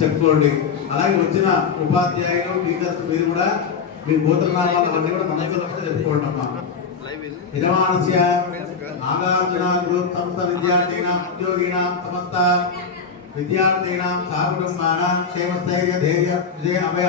చెప్పుకోండి. అలాగే వచ్చిన ఉపాధ్యాయులు టీచర్స్ మీరు కూడా మీ బోధనాలు అవన్నీ కూడా మన యొక్క చెప్పుకోండి అమ్మా. యజమానస్య నాగార్జున సంస్థ విద్యార్థినాం ఉద్యోగినాం సమస్త విద్యార్థినాం సహకుటుంబానాం క్షేమస్థైర్య ధైర్య విజయ అభయ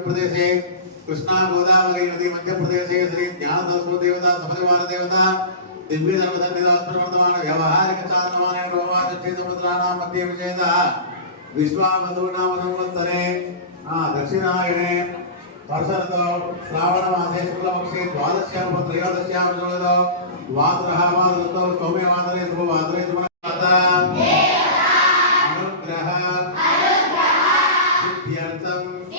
प्रदेशे कृष्णा गोदावरी नदी मध्य प्रदेशे श्री ज्ञान सरस्वती देवता सफलवान देवता दिव्य सर्वसन्निधास्तुवर्तमान व्यवहारिक चांदमान रोमाचट्टी समुद्राणां मध्ये विजेतः विश्वावधूनाम संवत्सरे दक्षिणायणे वर्षरतो श्रावणमासे शुक्लपक्षे द्वादश्यां त्रयोदश्यां जोदो वात्रः वादृतौ सौम्यवादरे शुभवादरे शुभवाता अनुग्रह सिद्ध्यर्थम्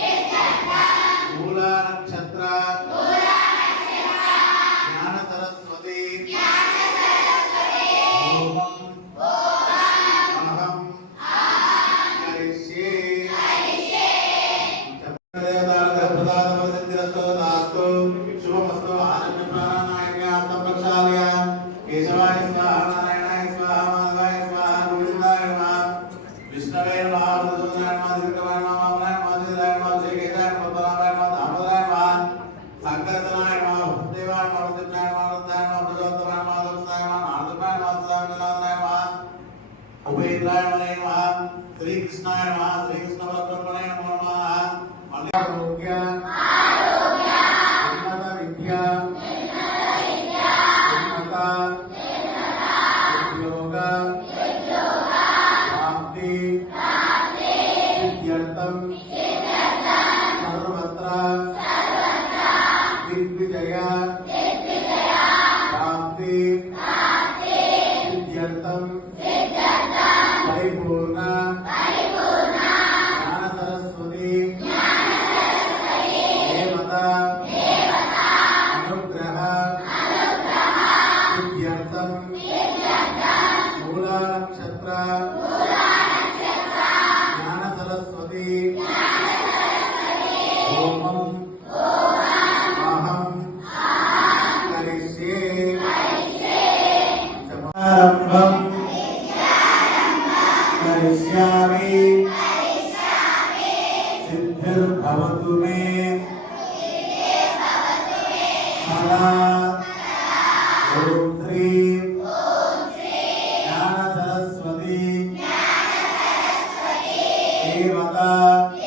嗯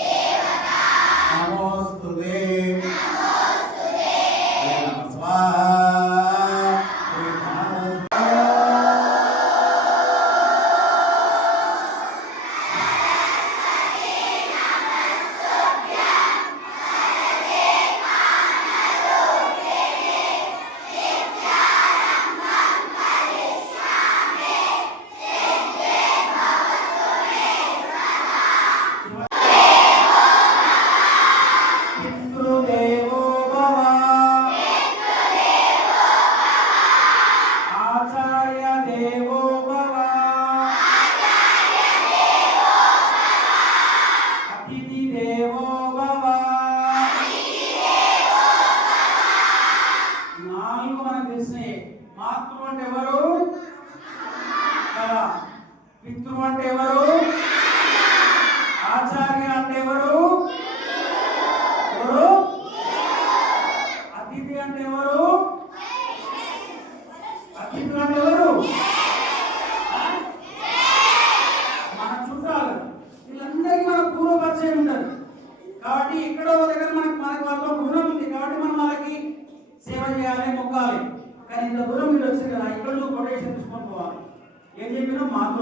ఆత్మ అంటే ఎవరు? పితృ అంటే ఎవరు?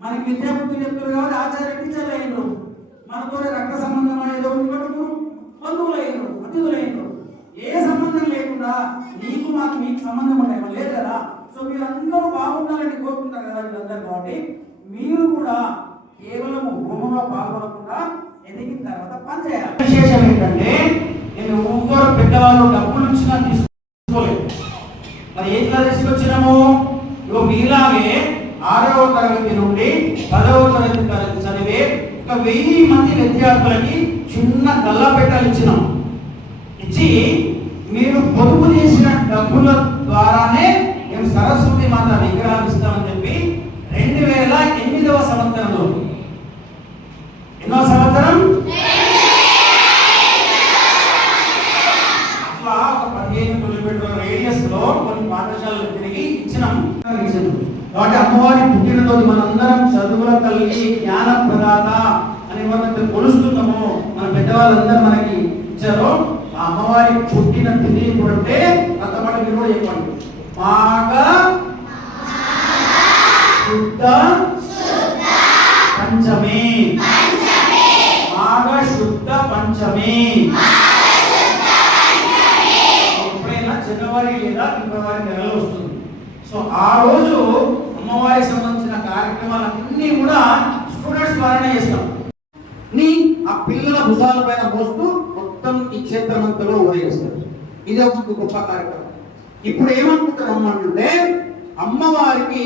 మనకి విద్యాబుద్ధి చెప్తారు కాబట్టి ఆచార్య టీచర్లు అయ్యారు మనతో రక్త సంబంధం ఏదో ఉంది కాబట్టి బంధువులు అయ్యారు అతిథులు అయినరు. ఏ సంబంధం లేకుండా నీకు మాకు మీకు సంబంధం ఉండేమో లేదు కదా. సో మీరందరూ బాగుండాలని కోరుకుంటారు కదా వీళ్ళందరూ కాబట్టి మీరు కూడా కేవలం హోమంలో పాల్గొనకుండా ఎదిగిన తర్వాత పనిచేయాలి విశేషం ఏంటంటే నేను ఎవ్వరు పెద్దవాళ్ళు డబ్బులు ఇచ్చినా తీసుకోలేదు. మరి ఏ తీసుకొచ్చినాము? ఇగో మీలాగే ఆరవ తరగతి నుండి పదవ తరగతి తరగతి చదివే ఒక వెయ్యి మంది విద్యార్థులకి చిన్న గల్లాపెట్టాలు ఇచ్చినాం. ఇచ్చి మీరు పొదుపు చేసిన డబ్బుల ద్వారానే మేము సరస్వతి మాత విగ్రహం ఇస్తామని చెప్పి రెండు వేల ఎనిమిదవ సంవత్సరంలో. ఎన్నో సంవత్సరం? అట్లా ఒక పదిహేను కిలోమీటర్ల రేడియస్లో కొన్ని పాఠశాలలు తిరిగి ఇచ్చినాం. ఇచ్చినాం. కాబట్టి అమ్మవారి పుట్టినరోజు మనందరం చదువుల తల్లి జ్ఞాన ప్రదాత అని మనం కొలుస్తున్నాము. మన పెద్దవాళ్ళందరూ మనకి ఇచ్చారు. ఆ అమ్మవారి పుట్టిన తిథి ఇప్పుడు అంటే అంతమాట మీరు కూడా చెప్పండి. మాఘ శుద్ధ పంచమి. మాఘ శుద్ధ పంచమి. ఎప్పుడైనా జనవరి లేదా ఫిబ్రవరి నెలలో వస్తుంది. సో ఆ రోజు అమ్మవారికి సంబంధించిన కార్యక్రమాలన్నీ కూడా స్టూడెంట్స్ ద్వారానే చేస్తాం. నీ ఆ పిల్లల భుజాల పైన మోస్తూ మొత్తం ఈ క్షేత్రమంతలో ఊరేగిస్తారు ఇది ఒక గొప్ప కార్యక్రమం. ఇప్పుడు ఏమనుకుంటున్నాం అంటే అమ్మవారికి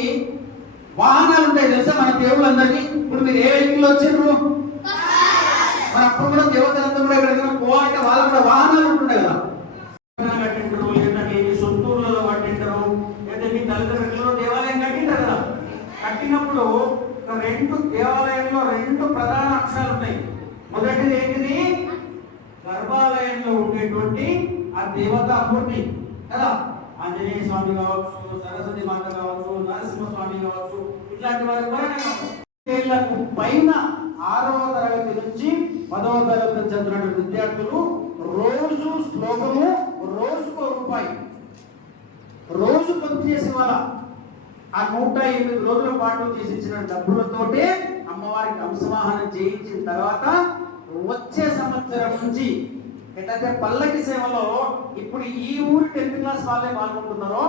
వాహనాలు ఉంటాయి తెలుసా మన దేవుళ్ళందరికీ? ఇప్పుడు మీరు ఏ వెహికల్ వచ్చారు? మరి అప్పుడు కూడా దేవతలంతా కూడా ఎక్కడికైనా పోవాలంటే వాళ్ళకు కూడా వాహనాలు ఉంటుండే కదా కట్టింటారు లేదంటే మీ సొంతూరులలో కట్టింటారు లేదా మీ తల్లిదండ్రులలో దేవాలయం కట్టింటారు కదా కట్టినప్పుడు ఒక రెండు దేవాలయంలో రెండు ప్రధాన అక్షరాలు ఉంటాయి. మొదటిది ఏంటిది? గర్భాలయంలో ఉండేటువంటి ఆ దేవత మూర్తి కదా? ఆంజనేయ స్వామి కావచ్చు సరస్వతి మాత కావచ్చు నరసింహ స్వామి కావచ్చు ఇట్లాంటి వారు ఎవరైనా కావచ్చు. పైన ఆరవ తరగతి నుంచి పదవ తరగతి చదివినటువంటి విద్యార్థులు రోజు శ్లోకము రోజుకో రూపాయి. రోజు పొద్దు చేసే వాళ్ళ ఆ నూట ఎనిమిది రోజుల పాటు చేసి ఇచ్చిన డబ్బులతోటే అమ్మవారికి అంశవాహనం చేయించిన తర్వాత వచ్చే సంవత్సరం నుంచి ఏంటంటే పల్లకి సేవలో ఇప్పుడు ఈ ఊరి టెన్త్ క్లాస్ వాళ్ళే పాల్గొంటున్నారో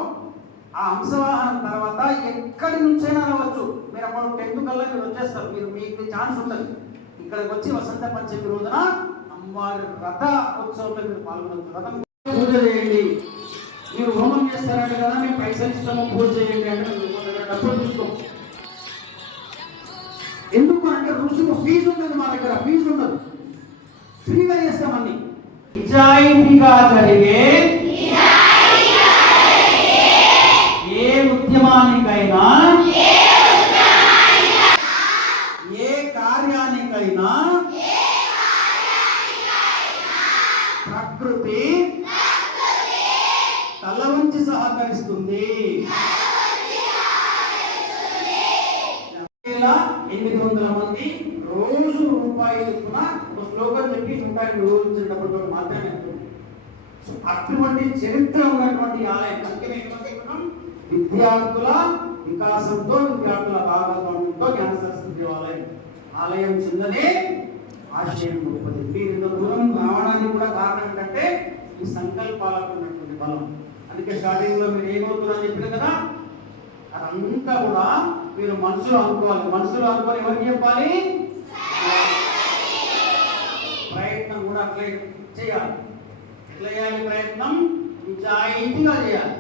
ఆ అంశవాహనం తర్వాత ఎక్కడి నుంచైనా రావచ్చు. మీరు అప్పుడు టెన్త్ కల్లా మీరు వచ్చేస్తారు. మీరు మీకు ఛాన్స్ ఉంటుంది. ఇక్కడికి వచ్చి వసంత పంచమి రోజున అమ్మవారి రథ ఉత్సవంలో మీరు పాల్గొనవచ్చు రథం పూజ చేయండి. మీరు హోమం చేస్తారంటే కదా మేము పైసలు ఇస్తాము పూజ చేయండి అంటే మీరు దగ్గర ఎందుకు అంటే రుసుము ఫీజు ఉండదు మా దగ్గర ఫీజు ఉండదు ఫ్రీగా చేస్తామని నిజాయితీగా జరిగే ఏ ఉద్యమానికైనా ఏ కార్యానికైనా ఎనిమిది వందల మంది రోజు రూపాయి చొప్పున ఒక శ్లోకం చెప్పి రూపాయలు రోజు డబ్బులతో మాత్రమే సో అటువంటి చరిత్ర ఉన్నటువంటి ఆలయం అందుకే ఏమనుకుంటున్నాం? విద్యార్థుల వికాసంతో విద్యార్థుల భాగస్వామ్యంతో జ్ఞాన సరస్వతి దేవాలయం ఆలయం చిన్నదే ఆశయం గొప్పది మీరు ఇంత దూరం రావడానికి కూడా కారణం ఏంటంటే ఈ సంకల్పాలకు ఉన్నటువంటి బలం. అందుకే స్టార్టింగ్లో మీరు ఏమవుతుందని చెప్పిన కదా అదంతా కూడా మీరు మనసులో అనుకోవాలి. మనసులో అనుకోని ఎవరికి చెప్పాలి? ప్రయత్నం కూడా అట్లే చేయాలి. ఎట్లా చేయాలి ప్రయత్నం? నిజాయితీగా చేయాలి.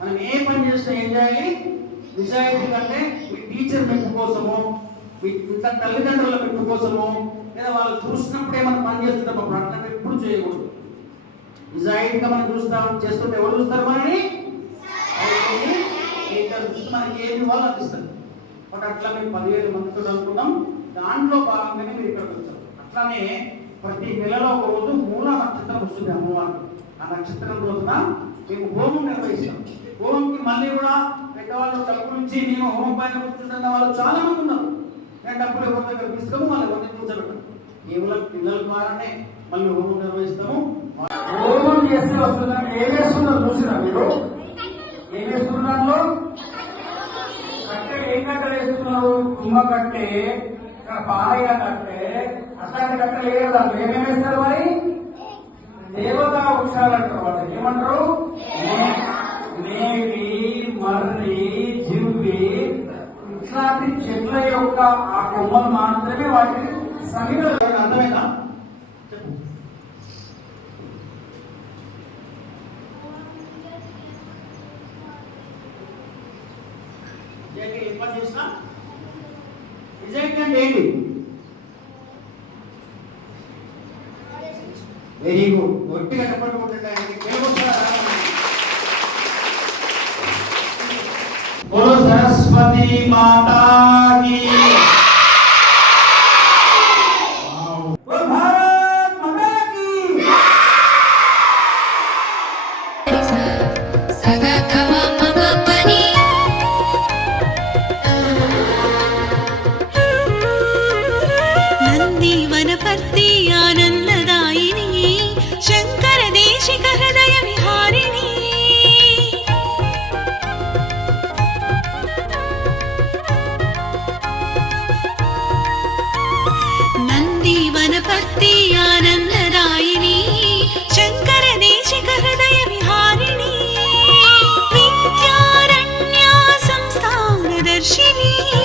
మనం ఏ పని చేసినా ఏం చేయాలి? నిజాయితీ కంటే మీ టీచర్ మెప్పు కోసము మీ ఇంత తల్లిదండ్రుల మెప్పు కోసము లేదా వాళ్ళు చూసినప్పుడే మనం పని చేస్తున్నాం అప్పుడు అట్లా ఎప్పుడు చేయకూడదు. నిజాయితీగా మనం చూస్తాం చేస్తుంటే ఎవరు చూస్తారు మనని ఏకర్ చూస్తే మనకి ఏమి ఇవ్వాలో అది ఇస్తారు బట్ అట్లా మేము పదివేల మందితో అనుకున్నాం దాంట్లో భాగంగానే మీరు ఇక్కడికి వచ్చారు. అట్లానే ప్రతి నెలలో ఒక రోజు మూల నక్షత్రం వస్తుంది అమ్మవారు. ఆ నక్షత్రం రోజున మేము హోమం నిర్వహిస్తాం. హోమంకి మళ్ళీ కూడా పెద్దవాళ్ళు డబ్బులు నుంచి నేను హోమం పైన కూర్చుంటున్న వాళ్ళు చాలా మంది ఉన్నారు. నేను డబ్బులు ఎవరి దగ్గర తీసుకోము వాళ్ళు ఎవరిని కూర్చోబెట్టాం కేవలం పిల్లల ద్వారానే మళ్ళీ హోమం నిర్వహిస్తాము. హోమం చేస్తే వస్తుందా ఏం చేస్తుందో చూసినా మీరు? ఏం చేస్తున్నారు కట్టె ఏం కట్టెలు వేస్తున్నారు? తుమ్మ కట్టె ఇంకా పాలయ్య కట్టె అట్లాంటి కట్టెలు ఏ దాంట్లో ఏమేమి వేస్తారు మరి? దేవతా వృక్షాలు అంటారు వాళ్ళు. ఏమంటారు? నేవి మర్రి జివ్వి ఇట్లాంటి చెట్ల యొక్క ఆ కొమ్మలు మాత్రమే వాటిని సమీప అర్థమైందా? చెప్పు. నిజంగా ఏ పని అంటే ఏంటి? వెరీ గుడ్ గట్టిగా చెప్పండి కొట్టండి ఆయనకి. नी